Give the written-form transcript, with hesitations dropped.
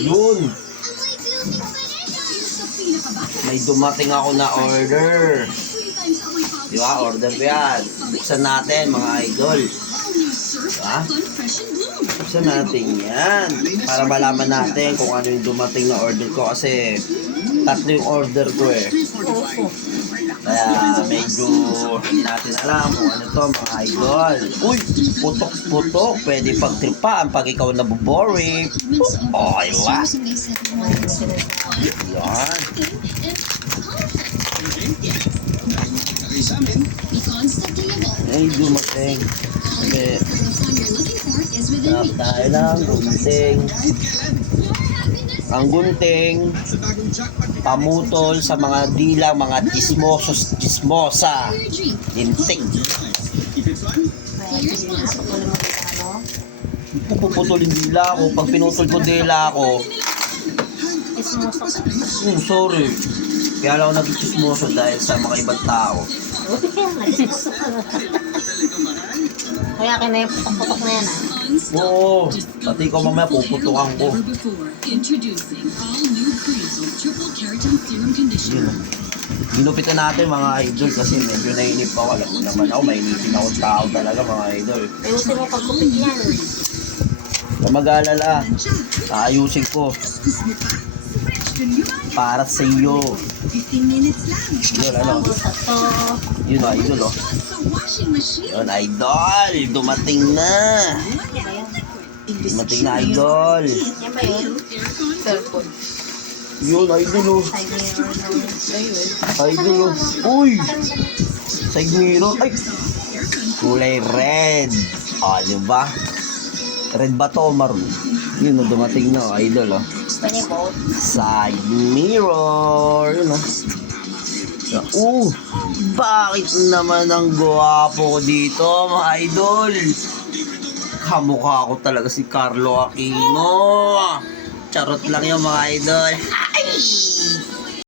Yun. May dumating ako na order. Di ba? Order ko yan. Buksan natin mga idol. Diba? Buksan natin yan. Para malaman natin kung ano yung dumating na order ko. Kasi tatlo yung order ko eh. Kaya medyo hindi natin alam kung ano to mga idol. Uy! Putok-putok. Pwede pagtripaan pag ikaw nabuboring. Oh, diba? Yan. Ay, dumating. Dahil lang, gunting. Ang gunting, pamutol sa mga dilang, mga chismosa. Ginting. Puputol yung dila ko. Pag pinutol ko dila ko, sorry. Kaya lang ako nag-chismoso dahil sa mga ibang tao. Kaya ka na yung putok-putok na yan Oo, pati ko mamaya puputukan ko. Yun. Ginupitan natin mga idol kasi medyo nainip ako. Alam mo naman ako, mainipin ako tao talaga mga idol. Ayusin mo pagkupit yan. Huwag mag-alala, aayusin ko. Para sa iyo. 15 minutes lang. Yun, ano? Yun, idol, oh. Yun, idol. Dumating na. Dumating na, idol. Yan ba yun? Cellphone. Yun, idol, oh. Idol, oh. Uy! Side mirror. Ay! Kulay red. Ah, diba? Red ba to, maroon? Yun, oh, dumating na, idol, oh. Side mirror. Yun, oh. Bakit naman ang gwapo ko dito, mga idol? Kamukha ko talaga si Carlo Aquino. Charot lang yung mga idol. Ay!